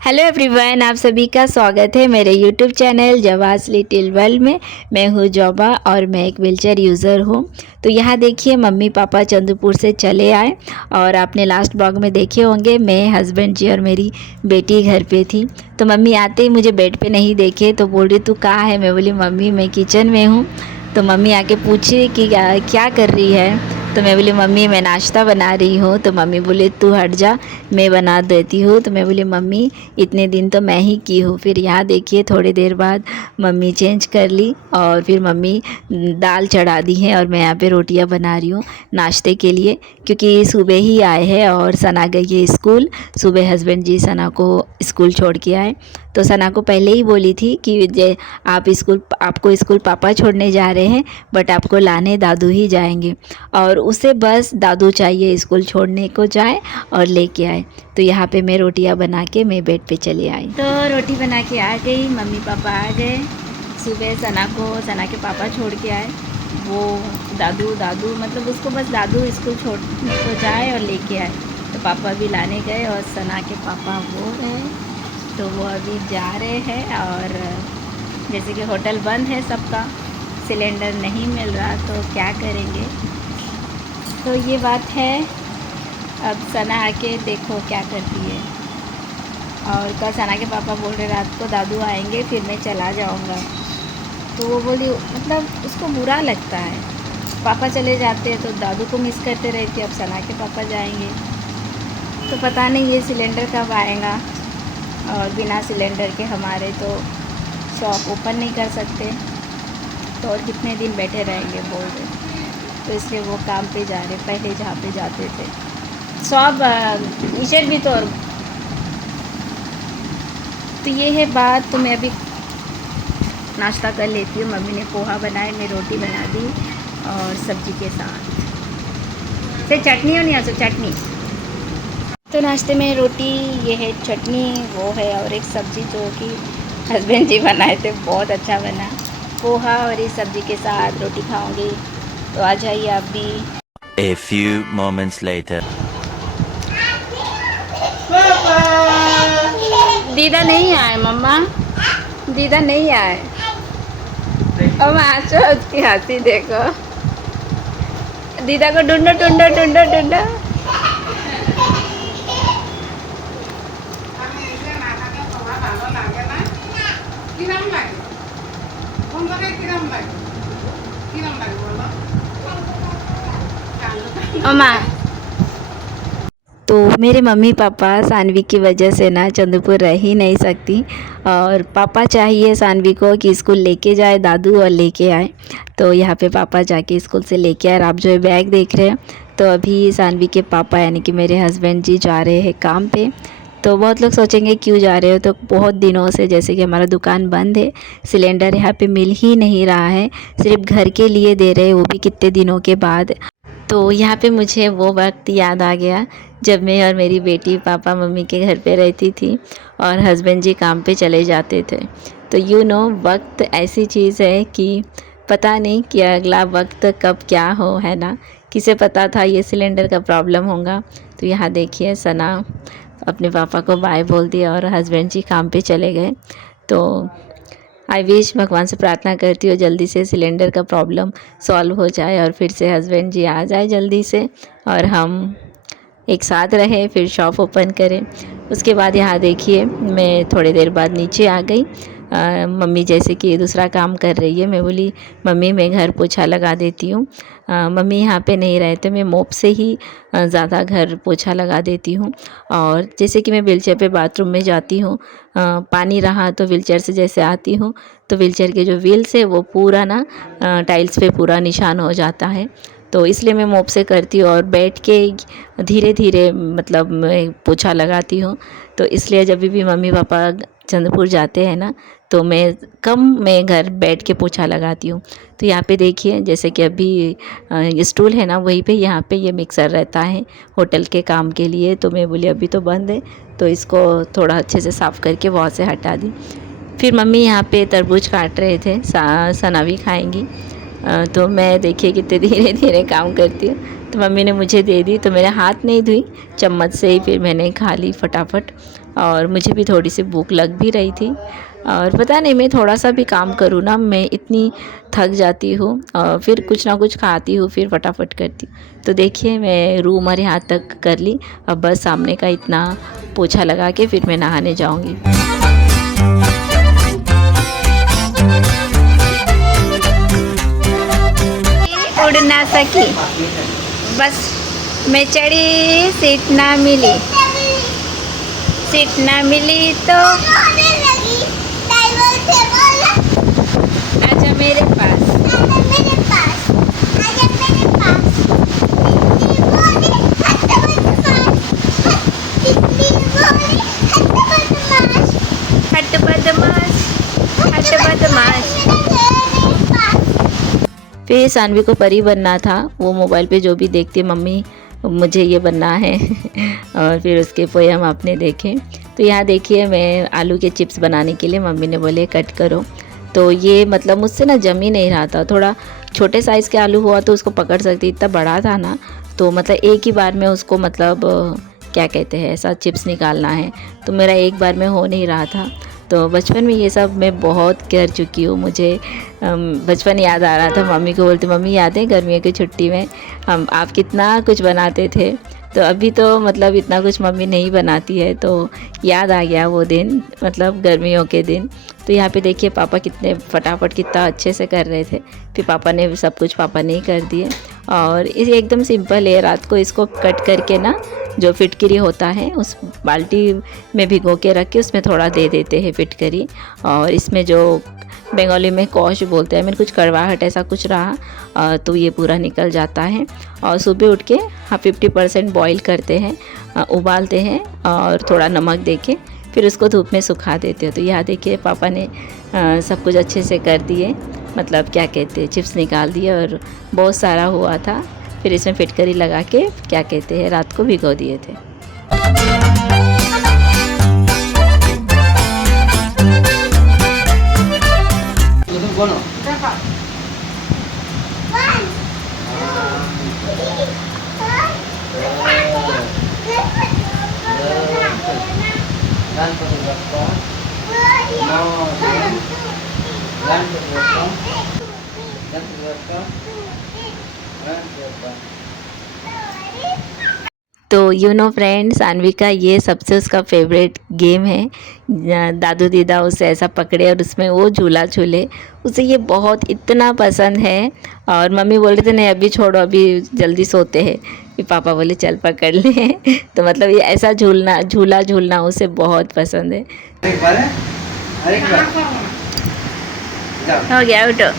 Hello everyone, आप सभी का स्वागत है मेरे यूट्यूब चैनल जवास लिटिल वर्ल्ड में। मैं हूँ जॉबा और मैं एक व्हीलचेयर यूज़र हूँ। तो यहाँ देखिए मम्मी पापा चंद्रपुर से चले आए और आपने लास्ट ब्लॉग में देखे होंगे मैं, हस्बैंड जी और मेरी बेटी घर पे थी। तो मम्मी आते ही मुझे बेड पे नहीं देखे तो बोल रही तू कहाँ है। मैं बोली मम्मी मैं किचन में हूँ। तो मम्मी आके पूछी कि क्या कर रही है। तो मैं बोली मम्मी मैं नाश्ता बना रही हूँ। तो मम्मी बोले तू हट जा मैं बना देती हूँ। तो मैं बोली मम्मी इतने दिन तो मैं ही की हूँ। फिर यहाँ देखिए थोड़ी देर बाद मम्मी चेंज कर ली और फिर मम्मी दाल चढ़ा दी है और मैं यहाँ पे रोटियाँ बना रही हूँ नाश्ते के लिए, क्योंकि सुबह ही आए हैं और सना गई है स्कूल। सुबह हस्बैंड जी सना को स्कूल छोड़ के आए। तो सना को पहले ही बोली थी कि आपको स्कूल पापा छोड़ने जा रहे हैं, बट आपको लाने दादू ही जाएंगे और उसे बस दादू चाहिए स्कूल छोड़ने को जाए और लेके आए। तो यहाँ पे मैं रोटियाँ बना के मैं बेड पे चली आई। तो रोटी बना के आ गई, मम्मी पापा आ गए। सुबह सना के पापा छोड़ के आए। वो दादू मतलब उसको बस दादू स्कूल छोड़ने को जाए और लेके आए। तो पापा भी लाने गए और सना के पापा वो गए। तो वो अभी जा रहे हैं और जैसे कि होटल बंद है सबका, सिलेंडर नहीं मिल रहा तो क्या करेंगे। तो ये बात है। अब सना आके देखो क्या करती है। और कल सना के पापा बोल रहे रात को दादू आएंगे फिर मैं चला जाऊंगा। तो वो बोली मतलब उसको बुरा लगता है, पापा चले जाते हैं तो दादू को मिस करते रहती है। अब सना के पापा जाएंगे तो पता नहीं ये सिलेंडर कब आएगा। और बिना सिलेंडर के हमारे तो शॉप ओपन नहीं कर सकते, तो और कितने दिन बैठे रहेंगे बोल रहे। तो इसलिए वो काम पे जा रहे, पहले जहाँ पे जाते थे शॉप नीचे भी। तो ये है बात। तो मैं अभी नाश्ता कर लेती हूँ। मम्मी ने पोहा बनाए, मैं रोटी बना दी और सब्जी के साथ से चटनी और नहीं चटनी। तो नाश्ते में रोटी ये है, चटनी वो है और एक सब्जी जो कि हस्बैंड जी बनाए थे, बहुत अच्छा बना। पोहा और इस सब्जी के साथ रोटी खाऊंगी। तो आ जाइए आप भी। A few moments later. दीदा नहीं आए मम्मा, दीदा नहीं आए। अब आचो उसकी हंसी देखो। दीदा को ढूंढो ढूंढो ढूंढो ढूंढो। अम्मा तो मेरे मम्मी पापा सानवी की वजह से ना चंद्रपुर रह ही नहीं सकती और पापा चाहिए सानवी को कि स्कूल लेके जाए दादू और लेके आए। तो यहाँ पे पापा जाके स्कूल से लेके आए। आप जो बैग देख रहे हैं तो अभी सानवी के पापा यानी कि मेरे हस्बैंड जी जा रहे हैं काम पे। तो बहुत लोग सोचेंगे क्यों जा रहे हो, तो बहुत दिनों से जैसे कि हमारा दुकान बंद है, सिलेंडर यहाँ पे मिल ही नहीं रहा है, सिर्फ घर के लिए दे रहे हैं वो भी कितने दिनों के बाद। तो यहाँ पे मुझे वो वक्त याद आ गया जब मैं और मेरी बेटी पापा मम्मी के घर पे रहती थी और हस्बैंड जी काम पे चले जाते थे। तो वक्त ऐसी चीज़ है कि पता नहीं कि अगला वक्त कब क्या हो, है ना। किसे पता था ये सिलेंडर का प्रॉब्लम होगा। तो यहाँ देखिए सना अपने पापा को बाय बोल दिया और हस्बैंड जी काम पे चले गए। तो आई विश, भगवान से प्रार्थना करती हूँ जल्दी से सिलेंडर का प्रॉब्लम सॉल्व हो जाए और फिर से हस्बैंड जी आ जाए जल्दी से और हम एक साथ रहे, फिर शॉप ओपन करें। उसके बाद यहाँ देखिए मैं थोड़ी देर बाद नीचे आ गई। मम्मी जैसे कि दूसरा काम कर रही है, मैं बोली मम्मी मैं घर पोछा लगा देती हूँ। मम्मी यहाँ पे नहीं रहते, मैं मोप से ही ज़्यादा घर पोछा लगा देती हूँ। और जैसे कि मैं व्हीलचेयर पे बाथरूम में जाती हूँ, पानी रहा तो व्हीलचेयर से जैसे आती हूँ तो व्हीलचेयर के जो व्हील्स है वो पूरा ना टाइल्स पे पूरा निशान हो जाता है। तो इसलिए मैं मोप से करती हूँ और बैठ के धीरे धीरे मतलब मैं पोछा लगाती हूँ। तो इसलिए जब भी मम्मी पापा चंद्रपुर जाते हैं ना तो मैं घर बैठ के पोछा लगाती हूँ। तो यहाँ पे देखिए जैसे कि अभी स्टूल है ना वहीं पे यहाँ पे ये मिक्सर रहता है होटल के काम के लिए। तो मैं बोली अभी तो बंद है तो इसको थोड़ा अच्छे से साफ़ करके वहाँ से हटा दी। फिर मम्मी यहाँ पे तरबूज काट रहे थे, सना भी खाएंगी। तो मैं देखिए कितने धीरे धीरे काम करती हूँ। तो मम्मी ने मुझे दे दी, तो मेरे हाथ नहीं धुई, चम्मच से ही फिर मैंने खा ली फटाफट। और मुझे भी थोड़ी सी भूख लग भी रही थी, और पता नहीं मैं थोड़ा सा भी काम करूँ ना मैं इतनी थक जाती हूँ, और फिर कुछ ना कुछ खाती हूँ फिर फटाफट करती हूँ। तो देखिए मैं रूम और यहाँ तक कर ली, अब बस सामने का इतना पोछा लगा के फिर मैं नहाने जाऊँगी। उड़ ना सकी, बस मैं चढ़ी सीट ना मिली, सीट ना मिली तो आजा मेरे पास। हट बदमाश, हट बदमाश। फिर सानवी को परी बनना था, वो मोबाइल पे जो भी देखती मम्मी मुझे ये बनना है और फिर उसके पोयम आपने देखे। तो यहाँ देखिए मैं आलू के चिप्स बनाने के लिए मम्मी ने बोले कट करो, तो ये मतलब मुझसे ना जम ही नहीं रहा था। थोड़ा छोटे साइज़ के आलू हुआ तो उसको पकड़ सकती, इतना बड़ा था ना तो मतलब एक ही बार में उसको मतलब क्या कहते हैं ऐसा चिप्स निकालना है, तो मेरा एक बार में हो नहीं रहा था। तो बचपन में ये सब मैं बहुत कर चुकी हूँ। मुझे बचपन याद आ रहा था, मम्मी को बोलती मम्मी याद है गर्मियों की छुट्टी में आप कितना कुछ बनाते थे। तो अभी तो मतलब इतना कुछ मम्मी नहीं बनाती है, तो याद आ गया वो दिन, मतलब गर्मियों के दिन। तो यहाँ पे देखिए पापा कितने फटाफट कितना अच्छे से कर रहे थे, फिर पापा ने सब कुछ पापा ने ही कर दिए। और ये एकदम सिंपल है, रात को इसको कट करके ना जो फिटकरी होता है उस बाल्टी में भिगो के रख के उसमें थोड़ा दे देते हैं फिटकरी, और इसमें जो बंगाली में कौश बोलते हैं, मैंने कुछ कड़वाहट ऐसा कुछ रहा तो ये पूरा निकल जाता है। और सुबह उठ के 50% बॉईल करते हैं, उबालते हैं और थोड़ा नमक दे के फिर उसको धूप में सुखा देते हो। तो यहाँ देखिए पापा ने सब कुछ अच्छे से कर दिए, मतलब क्या कहते हैं चिप्स निकाल दिए और बहुत सारा हुआ था, फिर इसमें फिटकरी लगा के क्या कहते हैं रात को भिगो दिए थे। तो यू नो फ्रेंड्स, सानवी का ये सबसे उसका फेवरेट गेम है। दादू दीदा उसे ऐसा पकड़े और उसमें वो झूला झूले, उसे ये बहुत इतना पसंद है। और मम्मी बोल रहे थे नहीं अभी छोड़ो, अभी जल्दी सोते हैं, फिर पापा बोले चल पकड़ ले तो मतलब ये ऐसा झूला झूलना उसे बहुत पसंद है। हो गया उठो।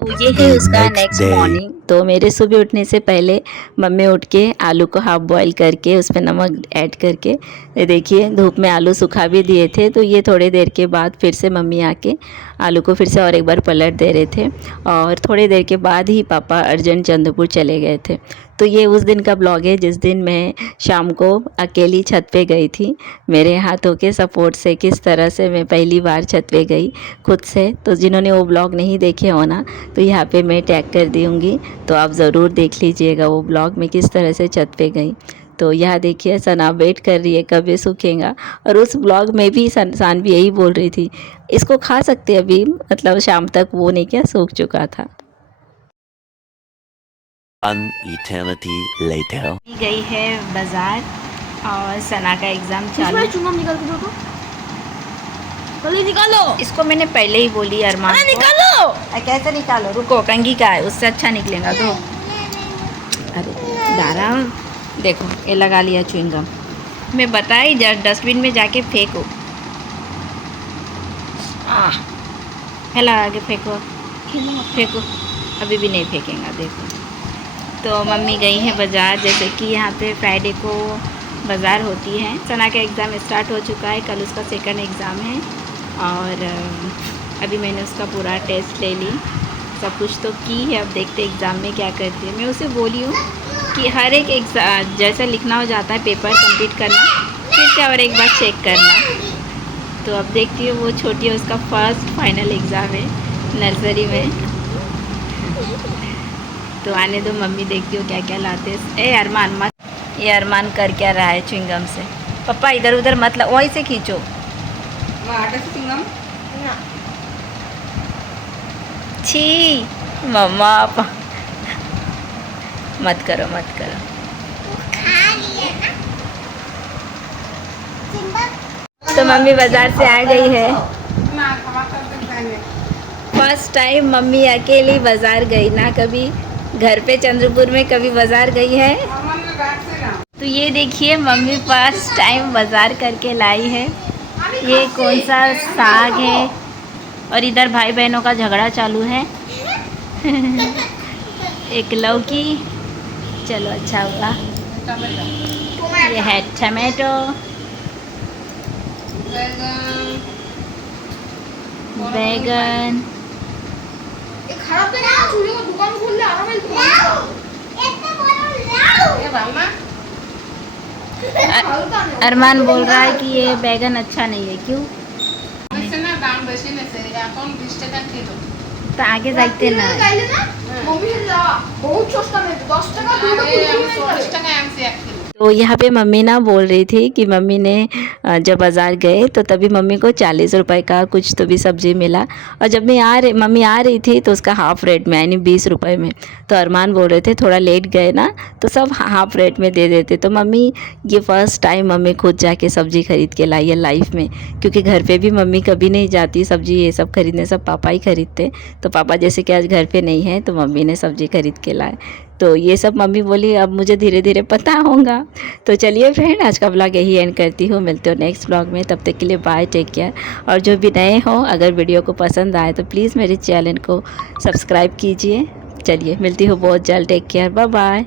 तो ये है उसका नेक्स्ट मॉर्निंग। तो मेरे सुबह उठने से पहले मम्मी उठ के आलू को हाफ बॉईल करके उसमें नमक ऐड करके, ये देखिए धूप में आलू सुखा भी दिए थे। तो ये थोड़ी देर के बाद फिर से मम्मी आके आलू को फिर से और एक बार पलट दे रहे थे, और थोड़ी देर के बाद ही पापा अर्जेंट चंद्रपुर चले गए थे। तो ये उस दिन का ब्लॉग है जिस दिन मैं शाम को अकेली छत पे गई थी, मेरे हाथों के सपोर्ट से किस तरह से मैं पहली बार छत पे गई खुद से। तो जिन्होंने वो ब्लॉग नहीं देखे हो ना, तो यहाँ पे मैं टैग कर दूँगी, तो आप ज़रूर देख लीजिएगा वो ब्लॉग में किस तरह से छत पे गई। तो यहाँ देखिए सना वेट कर रही है कब ये सूखेगा, और उस ब्लॉग में भी सानवी यही बोल रही थी इसको खा सकते अभी, मतलब शाम तक वो नहीं क्या सूख चुका था। An eternity later. गई है बाजार और सना का एग्ज़ाम चालू। चुंगम निकाल के दो तो, जल्दी निकालो। इसको मैंने पहले ही बोली अरमान अरे को। निकालो। कैसे निकालो, रुको कंघी का है उससे अच्छा निकलेगा। तो अरे दारा देखो ये लगा लिया च्युइंगम, मैं बताई डस्टबिन में जाके फेंको, फैला आगे फेंको फेंको, अभी भी नहीं फेंकेगा देखो। तो मम्मी गई हैं बाज़ार, जैसे कि यहाँ पे फ्राइडे को बाज़ार होती है। सना का एग्ज़ाम स्टार्ट हो चुका है, कल उसका सेकंड एग्ज़ाम है, और अभी मैंने उसका पूरा टेस्ट ले ली, सब कुछ तो की है। अब देखते एग्ज़ाम में क्या करती है। मैं उसे बोली हूँ कि हर एक एग्ज़ाम जैसा लिखना हो जाता है पेपर कंप्लीट करना, से और एक बार चेक करना। तो अब देखती हूँ वो छोटी है, उसका फर्स्ट फाइनल एग्ज़ाम है नर्सरी में। तो आने दो, मम्मी देखती हूँ क्या क्या लाते हैं। ए अरमान मत, ये अरमान कर क्या रहा है च्युइंगम से। पापा इधर उधर मत वहीं से खींचो। छी मम्मा मत करो मत करो। तो मम्मी बाजार से आ गई है। फर्स्ट टाइम मम्मी अकेली बाजार गई ना, कभी घर पे चंद्रपुर में कभी बाजार गई है। तो ये देखिए मम्मी फर्स्ट टाइम बाजार करके लाई है। ये कौन सा साग है, और इधर भाई बहनों का झगड़ा चालू है। एक लौकी, चलो अच्छा हुआ। ये है टमाटो, बैगन। अरमान बोल रहा है कि ये बैगन अच्छा नहीं है, क्यों? तो आगे जाते ना। तो यहाँ पे मम्मी ना बोल रही थी कि मम्मी ने जब बाज़ार गए तो तभी मम्मी को 40 रुपए का कुछ तो भी सब्ज़ी मिला, और जब मम्मी आ रही थी तो उसका हाफ़ रेट में, यानी 20 रुपए में। तो अरमान बोल रहे थे थोड़ा लेट गए ना तो सब हाफ़ रेट में दे देते। तो मम्मी ये फ़र्स्ट टाइम मम्मी खुद जाके सब्ज़ी ख़रीद के लाई है लाइफ में, क्योंकि घर पे भी मम्मी कभी नहीं जाती सब्ज़ी ये सब खरीदने, सब पापा ही खरीदते। तो पापा जैसे कि आज घर पे नहीं है तो मम्मी ने सब्ज़ी खरीद के लाए। तो ये सब मम्मी बोली अब मुझे धीरे धीरे पता होगा। तो चलिए फ्रेंड, आज का ब्लॉग यही एंड करती हूँ। मिलते हो नेक्स्ट ब्लॉग में, तब तक के लिए बाय, टेक केयर। और जो भी नए हो, अगर वीडियो को पसंद आए तो प्लीज़ मेरे चैनल को सब्सक्राइब कीजिए। चलिए मिलती हूँ बहुत जल्द, टेक केयर, बाय बाय।